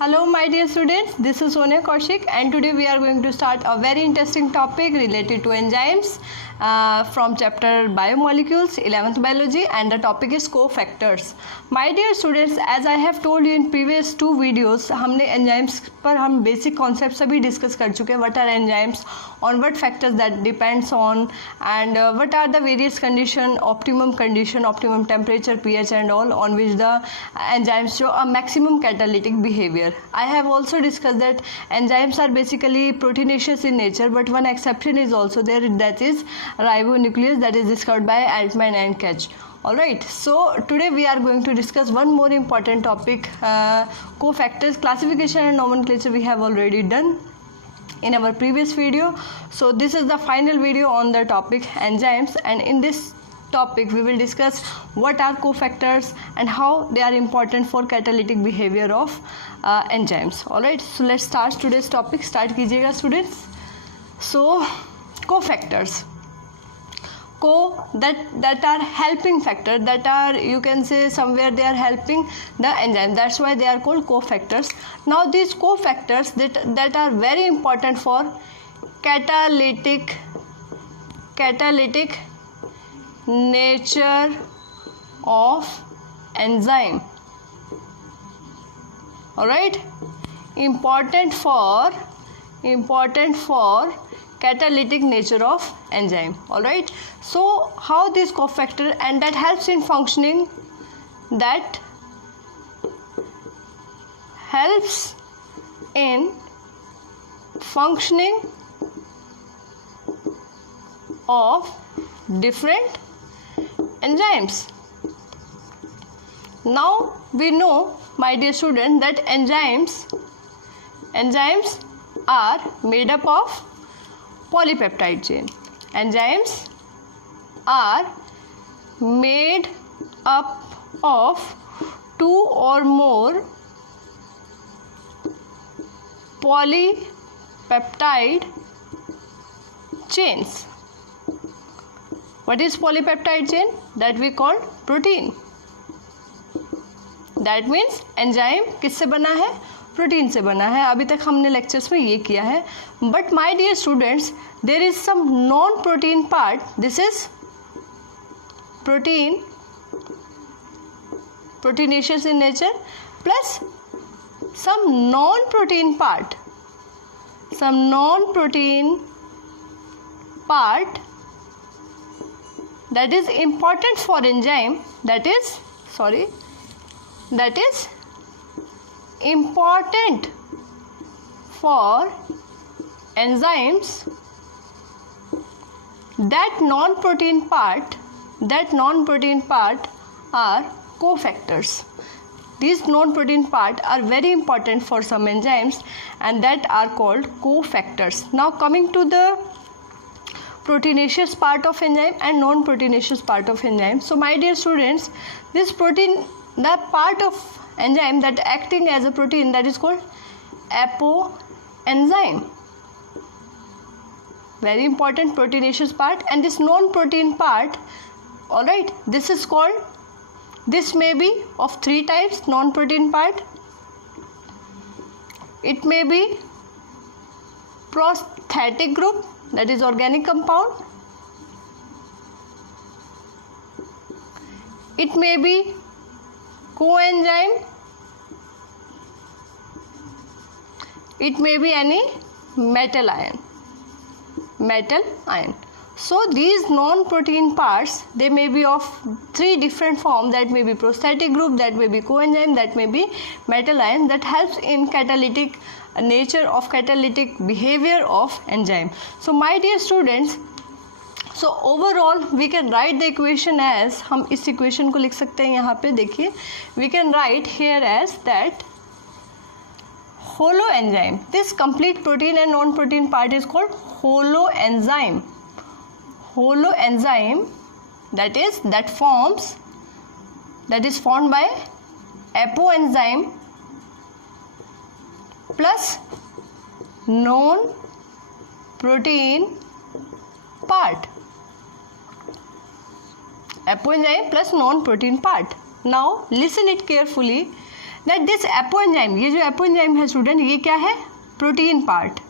Hello my dear students, this is Sonia Kaushik and today we are going to start a very interesting topic related to enzymes from chapter Biomolecules, 11th Biology, and the topic is cofactors. My dear students, as I have told you in previous two videos, हमने enzymes पर हम basic concepts सभी discuss कर चुके हैं. What are enzymes, on what factors that depends on, and what are the various condition, optimum temperature, pH and all on which the enzymes show a maximum catalytic behavior. I have also discussed that enzymes are basically proteinaceous in nature, but one exception is also there, that is ribonuclease, that is discovered by Altman and Ketch. Alright, so today we are going to discuss one more important topic, cofactors. Classification and nomenclature we have already done in our previous video. So this is the final video on the topic enzymes, and in this topic we will discuss what are cofactors and how they are important for catalytic behavior of enzymes. Alright, so let's start today's topic. Start कीजिएगा students. So cofactors, that are helping factor, that are, you can say, somewhere they are helping the enzyme, that's why they are called cofactors. Now these cofactors that are very important for catalytic nature of enzyme. Alright, important for catalytic nature of enzyme. Alright, so how this cofactor, and that helps in functioning, of different enzymes. Now we know, my dear student, that enzymes are made up of polypeptide chain. Enzymes are made up of two or more polypeptide chains. What is polypeptide chain? That we call protein. That means enzyme किससे बना है? Protein से बना है. अभी तक हमने lectures में ये किया है. But my dear students, there is some non protein part. This is protein, proteinaceous in nature, plus some non-protein part that is important for enzyme, that is important for enzymes. That non-protein part are cofactors. These non-protein part are very important for some enzymes, and that are called cofactors. Now coming to the proteinaceous part of enzyme and non-proteinaceous part of enzyme. So my dear students, this protein, the part of enzyme that acting as a protein, that is called apoenzyme. Very important proteinaceous part. And this non-protein part, alright, this is called, this may be of three types. Non-protein part, it may be prosthetic group, that is organic compound. It may be coenzyme. It may be any metal ion. So these non-protein parts, they may be of three different forms. That may be prosthetic group, that may be coenzyme, that may be metal ion, that helps in catalytic nature of catalytic behavior of enzyme. So my dear students, so overall we can write the equation as, हम इस equation को लिख सकते हैं यहाँ पे. देखिए, we can write here as that holoenzyme, this complete protein and non-protein part is called holoenzyme. That is formed by apoenzyme plus non-protein part. Apoenzyme plus non-protein part. Now listen it carefully. That this apoenzyme, ये जो apoenzyme है student, ये क्या है? Protein part,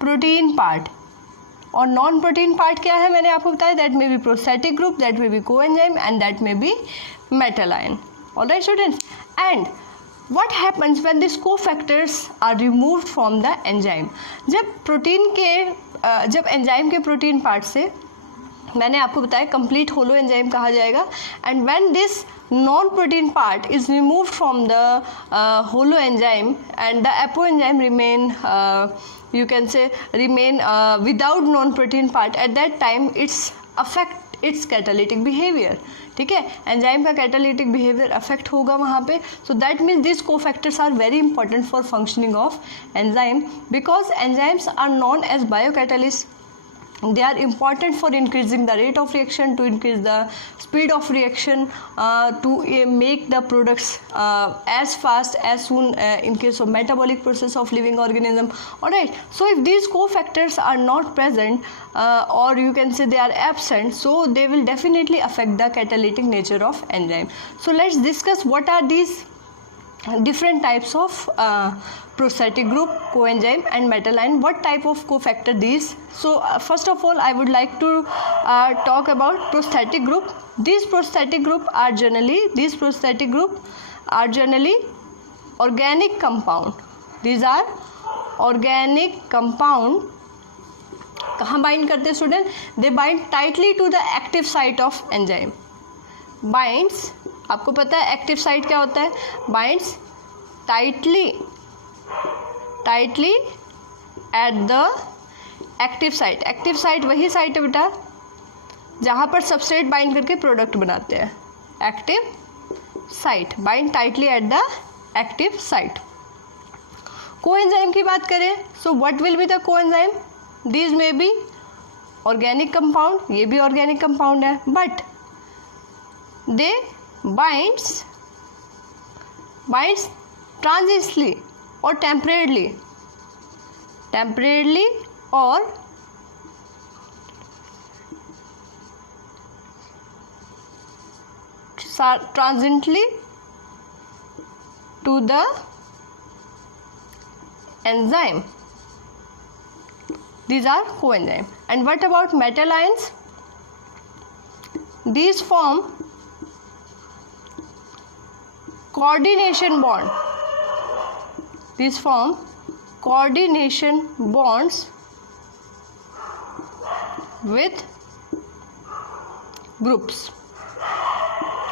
protein part. और non protein part क्या है? मैंने आपको बताया, that may B prosthetic group, that may B coenzyme and that may B metal ion. Alright students, and what happens when these cofactors are removed from the enzyme? जब protein के जब enzyme के protein part से, मैंने आपको बताया complete holo enzyme कहा जाएगा, and when this non protein part is removed from the holo enzyme and the apoenzyme remain, you can say remain without non protein part, at that time it's affect its catalytic behavior. ठीक है, enzyme का catalytic behaviour affect होगा वहाँ पे. So that means this cofactors are very important for functioning of enzyme, because enzymes are known as biocatalyst. They are important for increasing the rate of reaction, to increase the speed of reaction, to make the products as fast as soon in case of metabolic process of living organism. Alright, so if these cofactors are not present, or you can say they are absent, so they will definitely affect the catalytic nature of enzyme. So let's discuss what are these different types of prosthetic group, coenzyme and metal ion. What type of cofactor these? So first of all I would like to talk about prosthetic group. These prosthetic group are generally organic compound. These are organic compound. कहाँ bind करते हैं student? They bind tightly to the active site of enzyme. Binds, आपको पता है active site क्या होता है? Binds tightly at the active site. Active site वही साइट है बेटा जहाँ पर सबस्ट्रेट बाइंड करके प्रोडक्ट बनाते हैं. Active site, bind tightly at the active site. Coenzyme की बात करें, so what will be the coenzyme? These may be organic compound, ये भी ऑर्गेनिक कंपाउंड है, but they binds transiently or temporarily or transiently to the enzyme. These are coenzyme. And what about metal ions? These form coordination bond. These form coordination bonds with groups,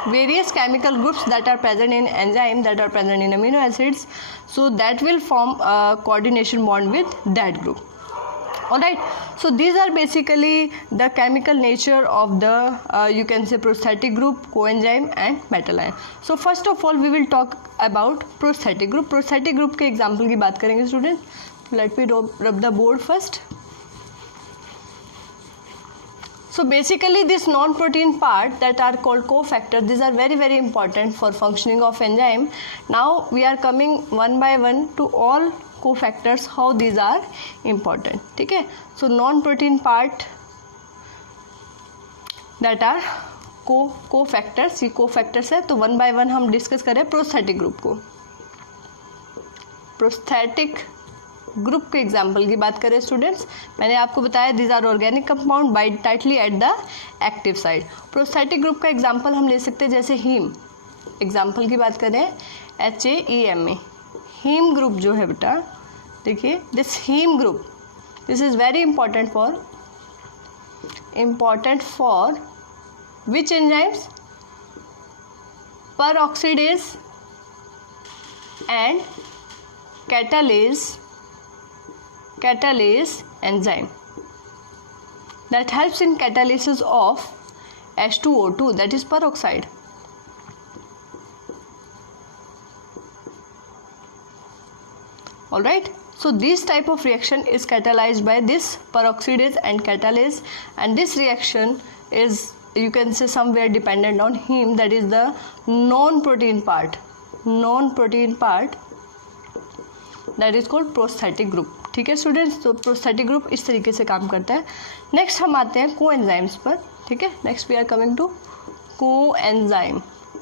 various chemical groups that are present in enzyme, that are present in amino acids. So that will form a coordination bond with that group. Alright, so these are basically the chemical nature of the you can say prosthetic group, coenzyme and metal ion. So first of all we will talk about prosthetic group. Prosthetic group के example की बात करेंगे student. Let me rub the board first. So basically this non-protein part that are called cofactors, these are very very important for functioning of enzyme. Now we are coming one by one to all cofactors, how these are important. ठीक है, so non-protein part that are cofactors, ये cofactors है. तो one by one हम discuss करें prosthetic group को. prosthetic group के example की बात करें स्टूडेंट्स, मैंने आपको बताया these are organic compound bind tightly at the active site. Prosthetic group का एग्जाम्पल हम ले सकते हैं जैसे हीम. एग्जाम्पल की बात करें HAEMA, हीम ग्रुप जो है बेटा, देखिए this heme group, this is very important for which enzymes? peroxidase and catalase enzyme that helps in catalysis of H2O2, that is peroxide. Alright, so this type of reaction is catalyzed by this peroxidase and catalase, and this reaction is, you can say, somewhere dependent on heme, that is the non-protein part that is called prosthetic group. ठीक है students, तो prosthetic group इस तरीके से काम करता है. Next हम आते हैं कोएंजाइम्स पर. ठीक है, next we are coming to coenzyme.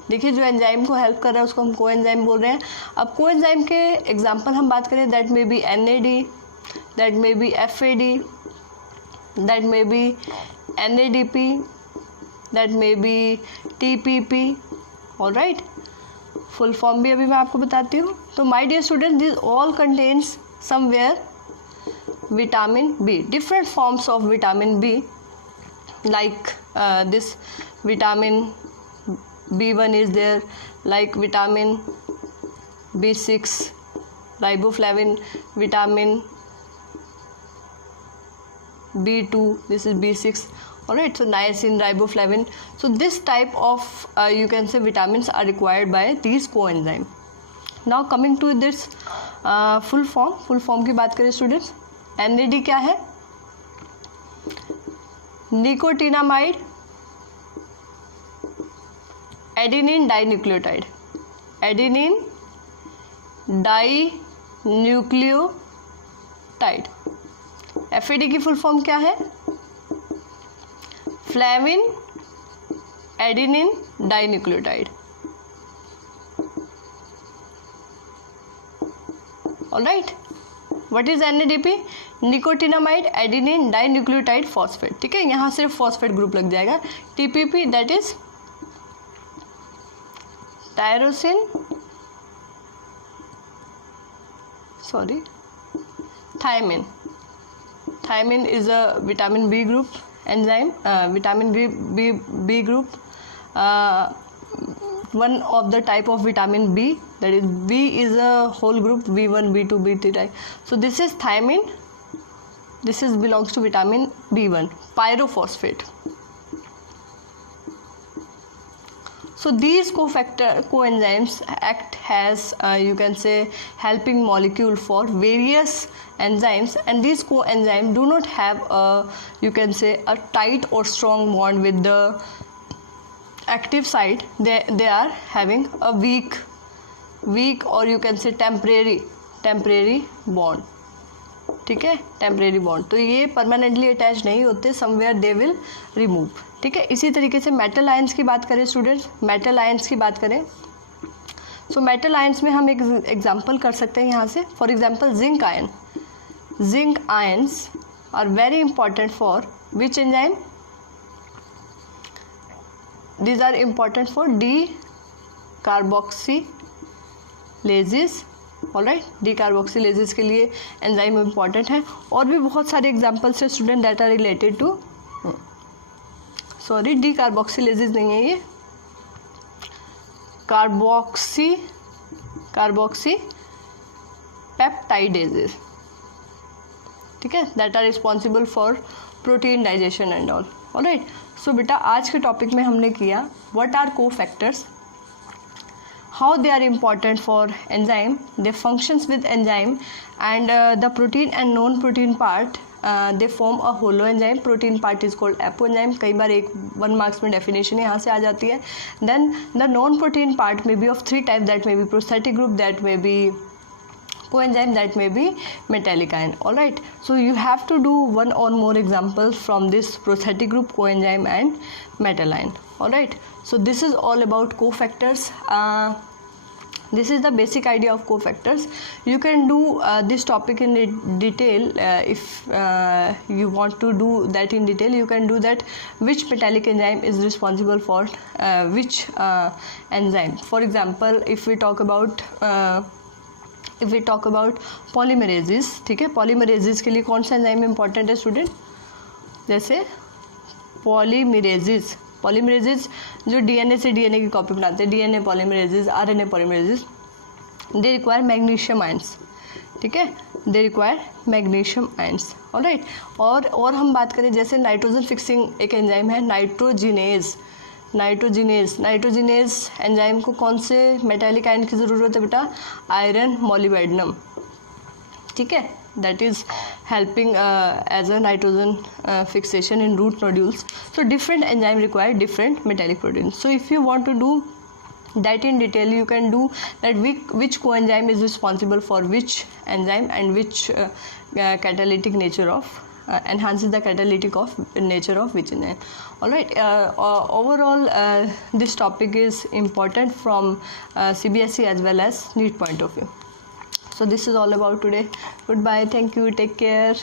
देखिए जो एंजाइम को हेल्प कर रहा है उसको हम कोएंजाइम बोल रहे हैं। अब कोएंजाइम के एग्जांपल हम बात करें, that may be NAD, that may be FAD, that may be NADP, that may be TPP, alright. Full form भी अभी मैं आपको बताती हूँ। तो my dear student, this all contains somewhere vitamin B, different forms of vitamin B, like this vitamin B1 is there, like vitamin B6, riboflavin, vitamin B2, this is B6, alright. So niacin, riboflavin, so this type of you can say vitamins are required by these coenzyme. Now coming to this full form की बात करें students, NAD क्या है? Nicotinamide adenine dinucleotide, adenine dinucleotide. FAD की full form क्या है? Flavin adenine dinucleotide, alright. What is NADP? Nicotinamide adenine dinucleotide phosphate, ठीक है, यहाँ सिर्फ फॉस्फेट ग्रुप लग जाएगा। TPP that is tyrosine, sorry thiamine, thiamine is a vitamin B group enzyme, vitamin B group, one of the type of vitamin B, that is B is a whole group, B1, B2, B3 type. So this is thiamine, this is belongs to vitamin B1, pyrophosphate. So these coenzymes act as you can say helping molecule for various enzymes, and these coenzymes do not have a you can say a tight or strong bond with the active site. They are having a weak or you can say temporary bond, ठीक है, temporary bond. तो ये permanently attach नहीं होते, somewhere they will remove, ठीक है। इसी तरीके से मेटल आयंस की बात करें स्टूडेंट्स, मेटल आयंस की बात करें, सो मेटल आयंस में हम एक एग्जांपल कर सकते हैं यहाँ से। For example zinc ion, zinc ions are very important for which enzyme? These are important for decarboxylases, alright. Decarboxylases के लिए एंजाइम इंपॉर्टेंट है। और भी बहुत सारे एग्जांपल्स है student that are related to, sorry decarboxylases नहीं है ये, कार्बोक्सी पेप्टाइडेजेस, ठीक है, that are responsible for protein digestion and all, alright. So बेटा आज के टॉपिक में हमने किया what are cofactors, how they are important for enzyme, their functions with enzyme, and the protein and non-protein part, they form a holo enzyme. Protein part is called apoenzyme. कई बार एक 1 marks में definition यहाँ से आ जाती है। Then the non-protein part may be of 3 types, that may be prosthetic group, that may be coenzyme, that may be metallic ion, alright. So you have to do 1 or more examples from this prosthetic group, coenzyme and metal ion, alright. So this is all about cofactors. This is the basic idea of cofactors. You can do this topic in detail if you want to do that in detail. You can do that which metallic enzyme is responsible for which enzyme. For example, if we talk about polymerases, ठीक है, polymerases के लिए कौन सा enzyme important है student? जैसे polymerases जो DNA से DNA की कॉपी बनाते हैं, DNA polymerases, RNA polymerases, they require magnesium ions, ठीक है, they require magnesium ions, alright. और हम बात करें जैसे नाइट्रोजन फिक्सिंग एक एंजाइम है, नाइट्रोजिनेज एंजाइम को कौन से मेटालिक आयन की ज़रूरत है बेटा? आयरन मोलिब्डेनम, ठीक है, that is helping as a nitrogen fixation in root nodules. So different enzyme require different metallic proteins. So if you want to do that in detail, you can do that which coenzyme is responsible for which enzyme and which catalytic nature of enhances the catalytic of nature of viginine. All right. Overall, this topic is important from CBSE as well as NEET point of view. So this is all about today. Goodbye. Thank you. Take care.